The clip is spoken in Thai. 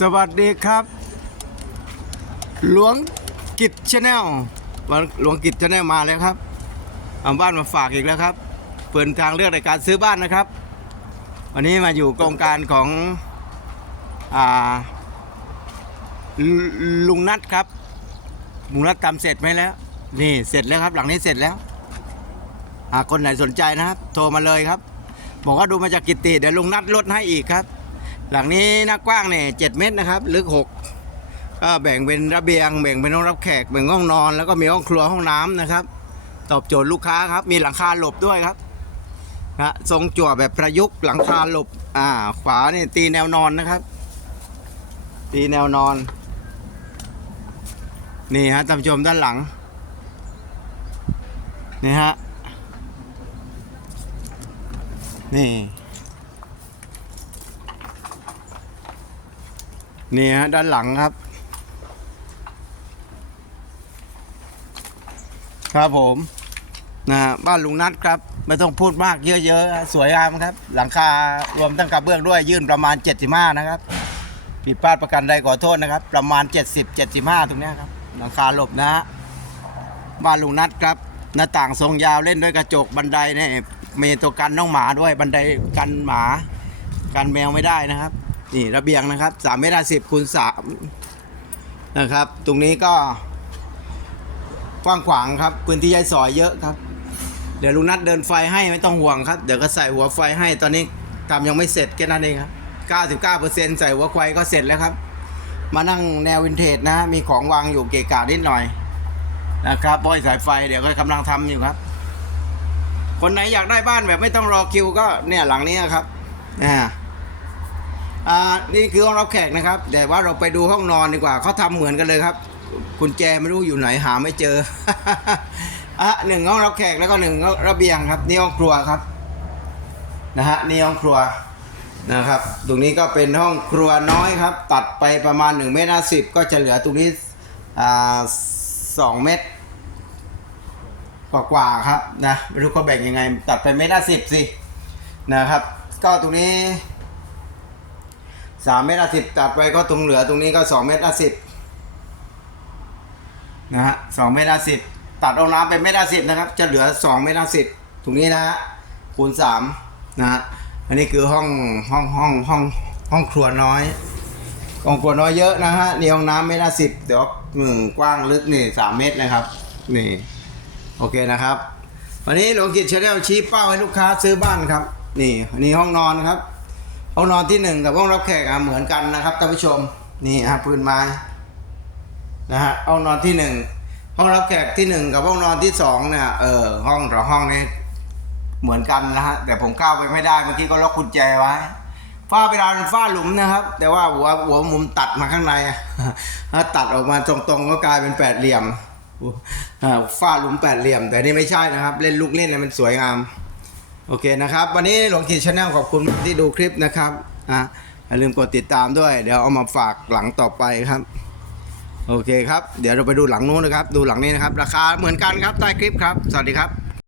สวัสดีครับ หลวงกิจชาแนลวันหลวงกิจชาแนลมาแล้วครับเอาบ้านมาฝากอีกแล้วครับ เปิดทางเลือกในการซื้อบ้านนะครับ วันนี้มาอยู่โครงการของอ่าลลุงนัทครับลุงนัททำเสร็จไหมแล้ว นี่เสร็จแล้วครับ หลังนี้เสร็จแล้วหากคนไหนสนใจนะครับ โทรมาเลยครับ บอกว่าดูมาจากกิตติเดี๋ยวลุงนัดลดให้อีกครับ หลังนี้หน้ากว้างเนี่ยเจ็ดเมตรนะครับ ลึกหกก็แบ่งเป็นระเบียง แบ่งเป็นห้องรับแขกแบ่งห้องนอน แล้วก็มีห้องครัวห้องน้ำนะครับ ตอบโจทย์ลูกค้าครับ มีหลังคาหลบด้วยครับนะทรงจั่วแบบประยุกต์หลังคาหลบอ่าขวานี่ยตีแนวนอนนะครับ ตีแนวนอน นี่ฮะท่านผู้ชมด้านหลังนี่ฮะนี่ นี่ฮะด้านหลังครับ ครับผมนะบ้านลุงนัดครับ ไม่ต้องพูดมากเยอะๆ สวยงามครับ หลังคารวมตั้งกระเบื้องด้วยยื่นประมาณ 75 นะครับ ผิดพลาดประกันใดขอโทษนะครับ ประมาณ 70 75 ตรงนี้ครับ หลังคาหลบนะฮะบ้านลุงนัดครับ หน้าต่างทรงยาวเล่นด้วยกระจกบันไดเนี่ยมีตัวกันน้องหมาด้วยบันไดกันหมา กันแมวไม่ได้นะครับ นี่ระเบียงนะครับสามเมตรสิบคูณสามนะครับ ตรงนี้ก็กว้างขวางครับ พื้นที่ใช้สอยเยอะครับ เดี๋ยวลุงนัดเดินไฟให้ไม่ต้องห่วงครับ เดี๋ยวก็ใส่หัวไฟให้ตอนนี้ทำยังไม่เสร็จแค่นั้นเองครับ99%ใส่หัวไฟก็เสร็จแล้วครับ มานั่งแนววินเทจนะ มีของวางอยู่เกะกะนิดหน่อยนะครับป้อยสายไฟเดี๋ยวก็กำลังทำอยู่ครับ คนไหนอยากได้บ้านแบบไม่ต้องรอคิวก็เนี่ยหลังนี้ครับอ่า อ่านี่คือห้องรับแขกนะครับ แต่ว่าเราไปดูห้องนอนดีกว่าเขาทำเหมือนกันเลยครับกุญแจไม่รู้อยู่ไหนหาไม่เจออะหนึ่งห้องรับแขกแล้วก็หนึ่งระเบียงครับนี่ห้องครัวครับนะฮะนี่ห้องครัวนะครับ ตรงนี้ก็เป็นห้องครัวน้อยครับ ตัดไปประมาณ1เมตรห้าสิบก็จะเหลือตรงนี้อ่าสองเมตรกว่าๆครับนะไม่รู้เขาแบ่งยังไง ตัดไปเมตรห้าสิบสินะครับ ก็ตรงนี้ สามเมตรสิบตัดไปก็ตรงเหลือตรงนี้ก็สองเมตรสิบนะฮะสองเมตรสิบตัดเอาน้ำไปเมตรสิบนะครับ จะเหลือสองเมตรสิบตรงนี้นะฮะคูณสามนะฮะอันนี้คือห้องห้องห้องห้องห้องครัวน้อยห้องครัวน้อยเยอะนะฮะนี่ห้องน้ำเมตรสิบเดี๋ยวหนึ่งกว้างลึกนี่สามเมตรนะครับนี่โอเคนะครับ วันนี้หลวงกิจชาแนลชี้เป้าให้ลูกค้าซื้อบ้านครับ นี่อันนี้ห้องนอนครับ ห้องนอนที่หนึ่งกับห้องรับแขกอะเหมือนกันนะครับท่านผู้ชมนี่ฮะพื้นไม้นะฮะห้องนอนที่หนึ่งห้องรับแขกที่หนึ่งกับห้องนอนที่สองเนี่ยเออห้องต่ห้องนี้เหมือนกันนะฮะแต่ผมเข้าไปไม่ได้เมื่อกี้ก็ล็อกกุญแจไว้ฝ้าเพดานฝ้าหลุมนะครับ แต่ว่าหัวหัวมุมตัดมาข้างในถ้าตัดออกมาตรงๆก็กลายเป็นแปดเหลี่ยมฝ้าหลุมแปดเหลี่ยม แต่นี่ไม่ใช่นะครับ เล่นลูกเล่นเนี่ยมันสวยงาม โอเคนะครับ วันนี้หลวงขีดชาแนลขอบคุณที่ดูคลิปนะครับอะอย่าลืมกดติดตามด้วย เดี๋ยวเอามาฝากหลังต่อไปครับ โอเคครับ เดี๋ยวเราไปดูหลังนู้นนะครับ ดูหลังนี้นะครับ ราคาเหมือนกันครับใต้คลิปครับ สวัสดีครับ